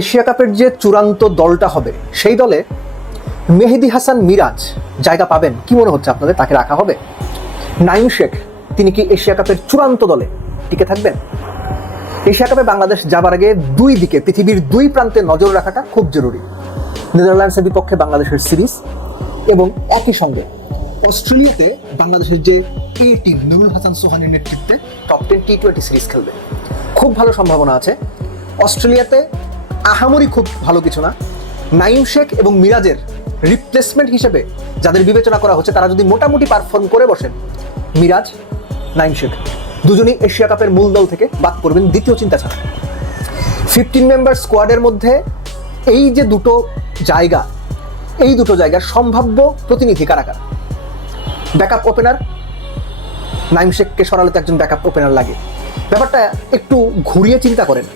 Asia কাপের যে চূড়ান্ত দলটা হবে সেই দলে মেহেদী হাসান মিরাজ জায়গা পাবেন কি মনে হচ্ছে আপনাদের? তাকে রাখা হবে? নাঈম শেখ তিনি কি এশিয়া কাপের চূড়ান্ত দলে টিকে থাকবেন? এশিয়া কাপে বাংলাদেশ যাবার আগে দুই দিকে পৃথিবীর দুই প্রান্তে নজর রাখাটা খুব জরুরি। নেদারল্যান্ডসের বিপক্ষে বাংলাদেশের সিরিজ এবং একই সঙ্গে অস্ট্রেলিয়াতে বাংলাদেশের যে এ টিম নুরুল হাসান সোহানের নেতৃত্বে টপ 10 টি-20 সিরিজ খেলবে। খুব ভালো সম্ভাবনা আছে। অস্ট্রেলিয়াতে আহামরি খুব ভালো কিছু না। নাঈম শেখ এবং মিরাজের রিপ্লেসমেন্ট হিসেবে যাদের বিবেচনা করা হচ্ছে তারা যদি মোটামুটি পারফর্ম করে বসেন, মিরাজ, নাঈম শেখ দুজনেই এশিয়া কাপের মূল দল থেকে বাদ পড়বেন দ্বিতীয় চিন্তা ছাড়া। 15 মেম্বার স্কোয়াডের মধ্যে এই যে দুটো জায়গা, এই দুটো জায়গার সম্ভাব্য প্রতিনিধি কারা কারা? ব্যাকআপ ওপেনার, নাঈম শেখকে সরালে তো একজন ব্যাকআপ ওপেনার লাগে। ব্যাপারটা একটু ঘুরিয়ে চিন্তা করেন।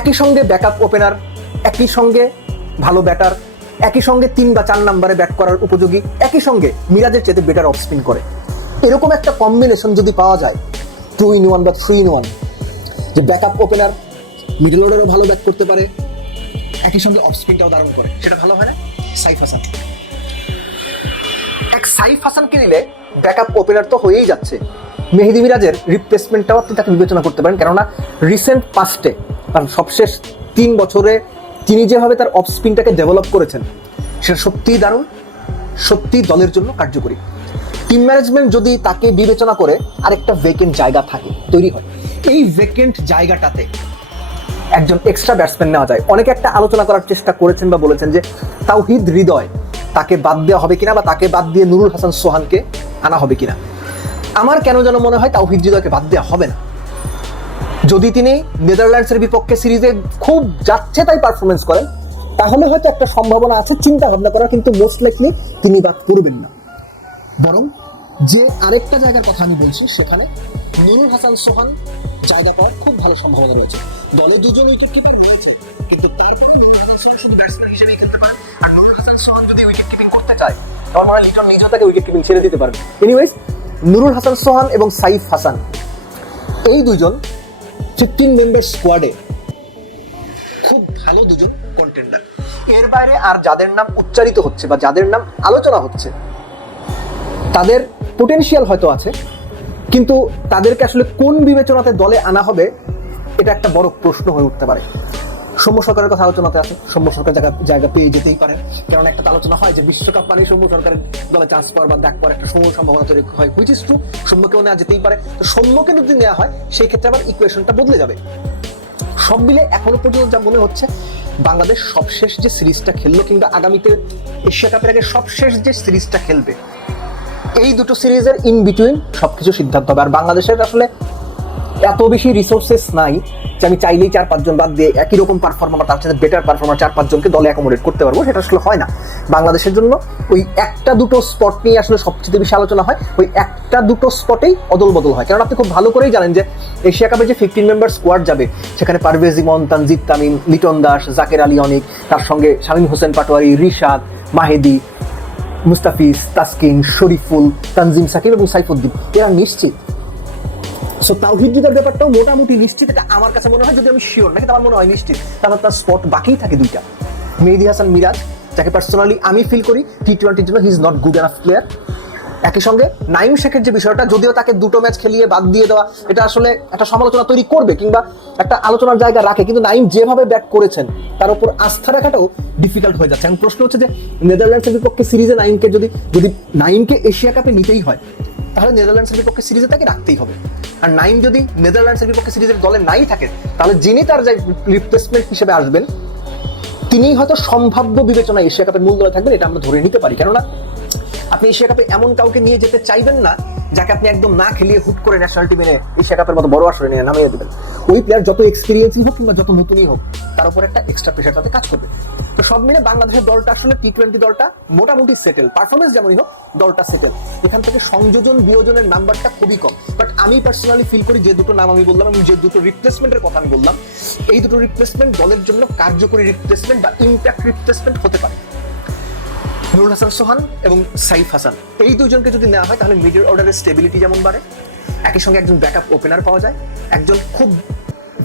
একই সঙ্গে ব্যাকআপ ওপেনার, একই সঙ্গে ভালো ব্যাটার, একই সঙ্গে 3 বা 4 নম্বরে ব্যাট করার উপযোগী, একই সঙ্গে মিরাজের চেয়ে বেটার অফ স্পিন করে, এরকম একটা কম্বিনেশন যদি পাওয়া যায় 2 in 1 বা 3 in 1, যে ব্যাকআপ ওপেনার মিডল অর্ডারও ভালো ব্যাট করতে পারে, একই সঙ্গে অফ স্পিনটাও দারুণ করে, সেটা ভালো হয় না? সাইফ হাসান, এক সাইফ হাসানকে নিলে ব্যাকআপ ওপেনার তো হয়েই যাচ্ছে। মেহেদী মিরাজের রিপ্লেসমেন্টটাও আপনি তাকে বিবেচনা করতে পারেন, কেননা রিসেন্ট পাস্টে কারণ সবশেষ 3 বছরে তিনি যেভাবে তার অফ স্পিনটাকে ডেভেলপ করেছেন সেটা সত্যিই দারুণ, সত্যিই দলের জন্য কার্যকরী। টিম ম্যানেজমেন্ট যদি তাকে বিবেচনা করে আরেকটা ভেকেন্ট জায়গা থাকে, তৈরি হয়, এই ভেকেন্ট জায়গাটাতে একজন এক্সট্রা ব্যাটসম্যান নেওয়া যায়। অনেকে একটা আলোচনা করার চেষ্টা করেছেন বা বলেছেন যে তাওহিদ হৃদয় তাকে বাদ দেওয়া হবে কিনা, বা তাকে বাদ দিয়ে নুরুল হাসান সোহানকে আনা হবে কিনা। আমার কেন যেন মনে হয় তাওহিদ হৃদয়কে বাদ দেওয়া হবে না। যদি তিনি নেদারল্যান্ডসের বিপক্ষে সিরিজে খুব যাচ্ছে তাই পারফরমেন্স করেন, তাহলে হয়তো একটা সম্ভাবনা আছে চিন্তা ভাবনা করার, কিন্তু মোস্ট লাইকলি তিনি বাদ করবেন না। বরং যে আরেকটা জায়গার কথা আমি বলছি, সেখানে নুরুল হাসান সোহান জায়গা পাওয়ার খুব ভালো সম্ভাবনা রয়েছে। দলে দুজন উইকেট কিপিং রয়েছে, কিন্তু তারপরে নুরুল হাসান সোহান শুধু ব্যাটসম্যান হিসেবেই খেলতে পারেন। আর নুরুল হাসান সোহান যদি উইকেট কিপিং করতে চায়, তখন মনে হয় লিটন নিজেও তাকে উইকেট কিপিং ছেড়ে দিতে পারবে। এনিওয়েজ, নুরুল হাসান সোহান এবং সাইফ হাসান এই দুজন 15 মেম্বার স্কোয়াডে খুব ভালো দুজন কন্টেন্ডার। এর বাইরে আর যাদের নাম উচ্চারিত হচ্ছে বা যাদের নাম আলোচনা হচ্ছে, তাদের পোটেনশিয়াল হয়তো আছে, কিন্তু তাদেরকে আসলে কোন বিবেচনাতে দলে আনা হবে এটা একটা বড় প্রশ্ন হয়ে উঠতে পারে। সৌম্য সরকারের কথা আলোচনাতে আছে, সৌম্য সরকার জায়গা পেয়ে যেতেই পারেন, কারণ একটা আলোচনা হয় যে বিশ্বকাপ মানে সৌম্য সরকারের দলে চান্স পাওয়ার বা দেখ পাওয়ার একটা সম্ভাবনা তৈরি হয়, হুইচ ইজ ট্রু। সৌম্যকেও নেওয়া যেতেই পারে। তো সৌম্যকে যদি নেওয়া হয় সেই ক্ষেত্রে আবার ইকুয়েশনটা বদলে যাবে। সব মিলে এখনো পর্যন্ত যা মনে হচ্ছে, বাংলাদেশ সবশেষ যে সিরিজটা খেললো কিংবা আগামীতে এশিয়া কাপের আগে সবশেষ যে সিরিজটা খেলবে, এই দুটো সিরিজের ইন বিটুইন সবকিছু সিদ্ধান্ত হবে। আর বাংলাদেশের আসলে এত বেশি রিসোর্সেস নাই যে আমি চাইলেই 4-5 জন বাদ দিয়ে একই রকম পারফর্মার, তার সাথে বেটার পারফর্মার 4-5 জনকে দলে অ্যাকোমোডেট করতে পারবো, সেটা আসলে হয় না। বাংলাদেশের জন্য ওই একটা দুটো স্পট নিয়ে আসলে সবচেয়ে বেশি আলোচনা হয়, ওই একটা দুটো স্পটেই অদল বদল হয়। কারণ আপনি খুব ভালো করেই জানেন যে এশিয়া কাপের যে 15 মেম্বার স্কোয়াড যাবে, সেখানে পারভেজ ইমন, তানজিদ তামিম, লিটন দাস, জাকের আলী অনিক, তার সঙ্গে শামীম হোসেন পাটোয়ারি, রিশাদ, মাহেদী, মুস্তাফিজ, তাসকিন, শরীফুল, তানজিম সাকিব এবং সাইফুদ্দিন, এরা নিশ্চিত। সো তাওহিদ হৃদয়ের ব্যাপারটাও মোটামুটি নিশ্চিত, এটা আমার কাছে মনে হয়। যদি আমি শিওর না, কিন্তু আমার মনে হয় নিশ্চিত, তাহলে তার স্পট বাকিই থাকে দুইটা। মেহেদী হাসান মিরাজ, যাকে পার্সোনালি আমি ফিল করি টি-20 জন্য he is not good enough player. একই সঙ্গে নাঈম শেখের যে বিষয়টা, যদিও তাকে দুটো ম্যাচ খেলিয়ে বাদ দিয়ে দেওয়া, এটা আসলে একটা সমালোচনা তৈরি করবে কিংবা একটা আলোচনার জায়গা রাখে, কিন্তু নাঈম যেভাবে ব্যাট করেছেন তার উপর আস্থা রাখাটাও ডিফিকাল্ট হয়ে যাচ্ছে। এখন প্রশ্ন হচ্ছে যে নেদারল্যান্ডসের বিপক্ষে সিরিজে নাঈমকে যদি নাঈমকে এশিয়া কাপে নিতেই হয়, তাহলে নেদারল্যান্ডসের বিপক্ষে সিরিজে তাকে রাখতেই হবে। আর নাঈম যদি নেদারল্যান্ডসের বিপক্ষে সিরিজের দলে নাই থাকে, তাহলে যিনি তার রিপ্লেসমেন্ট হিসেবে আসবেন তিনি হয়তো সম্ভাব্য বিবেচনায় এশিয়া কাপের মূল দলে থাকবেন, এটা আমরা ধরে নিতে পারি। কেননা আপনি এশিয়া কাপে এমন কাউকে নিয়ে যেতে চাইবেন না যাকে আপনি একদম না খেলিয়ে হুট করে ন্যাশনাল টিমে এশিয়া কাপের মতো বড় আসরে নিয়ে নামিয়ে দেবেন। ওই প্লেয়ার যত এক্সপিরিয়েন্সই হোক কিংবা যত নতুনই হোক, তার উপর একটা এক্সট্রা প্রেশার তাতে কাজ করবে। তো সব মিলে বাংলাদেশের দলটা আসলে টি-20 দলটা মোটামুটি সেটেল, পারফরমেন্স যেমনই হোক দলটা সেটেল। এখান থেকে সংযোজন বিয়োজনের নাম্বারটা খুবই কম। বাট আমি পার্সোনালি ফিল করি যে দুটো নাম আমি বললাম এবং যে দুটো রিপ্লেসমেন্টের কথা আমি বললাম, এই দুটো রিপ্লেসমেন্ট দলের জন্য কার্যকরী রিপ্লেসমেন্ট বা ইম্প্যাক্ট রিপ্লেসমেন্ট হতে পারে। নুরুল হাসান সোহান এবং সাইফ হাসান, এই দুজনকে যদি নেওয়া হয় তাহলে মিডল অর্ডারের স্টেবিলিটি যেমন বাড়ে, একই সঙ্গে একজন ব্যাকআপ ওপেনার পাওয়া যায়, একজন খুব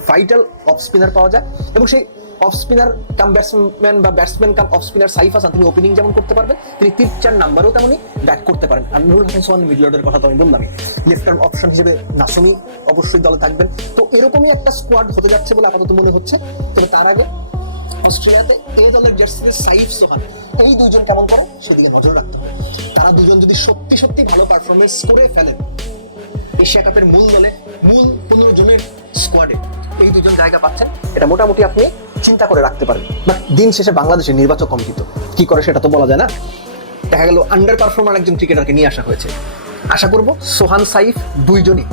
ভাইটাল অফ স্পিনার পাওয়া যায়, এবং সেই অফ স্পিনার কাম ব্যাটসম্যান বা ব্যাটসম্যান কাম অফ স্পিনার সাইফ হাসান, তিনি ওপেনিং যেমন করতে পারবেন, তিনি 3-4 নাম্বারও তেমনই ব্যাট করতে পারেন। আর নুরুল হাসান সোহান মিডল অর্ডারের কথা তো আমি বললামই, লেফট আর্ম অপশন হিসেবে নাসুমি অবশ্যই দলে থাকবেন। তো এরকমই একটা স্কোয়াড হতে যাচ্ছে বলে আপাতত মনে হচ্ছে। তবে তার আগে অস্ট্রেলিয়াতে এই দলের জার্সিতে সাইফ সোহান, এই দুজন কেমন করে সেদিকে নজর রাখতে হবে। তারা দুজন যদি সত্যি সত্যি ভালো পারফরমেন্স করে ফেলেন এশিয়া কাপের মূল দলে, মূল 15 জনের স্কোয়াডে এই দুজন জায়গা পাচ্ছেন, এটা মোটামুটি আপনি চিন্তা করে রাখতে পারেন। বাট দিন শেষে বাংলাদেশের নির্বাচক কমিটি তো কি করে সেটা তো বলা যায় না। দেখা গেল আন্ডার পারফর্মার একজন ক্রিকেটারকে নিয়ে আসা হয়েছে। আশা করব সোহান সাইফ দুইজনই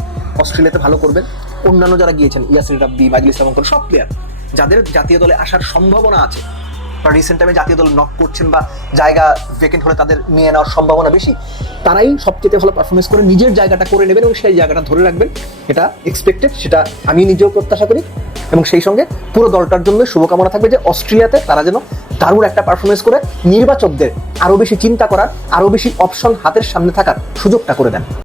অস্ট্রেলিয়াতে ভালো করবেন। অন্যান্য যারা গিয়েছেন ইয়াসির রাব্বি, মাইদুল ইসলাম, সব প্লেয়ার যাদের জাতীয় দলে আসার সম্ভাবনা আছে বা রিসেন্ট টাইমে জাতীয় দল নক করছেন বা জায়গা ভেকেন্ট হলে তাদের নিয়ে নেওয়ার সম্ভাবনা বেশি, তারাই সবচেয়ে ভালো পারফরমেন্স করে নিজের জায়গাটা করে নেবেন এবং সেই জায়গাটা ধরে রাখবেন। এটা এক্সপেক্টেড, সেটা আমি নিজেও প্রত্যাশা করি। এবং সেই সঙ্গে পুরো দলটার জন্য শুভকামনা থাকবে যে অস্ট্রেলিয়াতে তারা যেন দারুণ একটা পারফরমেন্স করে নির্বাচকদের আরো বেশি চিন্তা করার, আরো বেশি অপশন হাতের সামনে থাকার সুযোগটা করে দেন।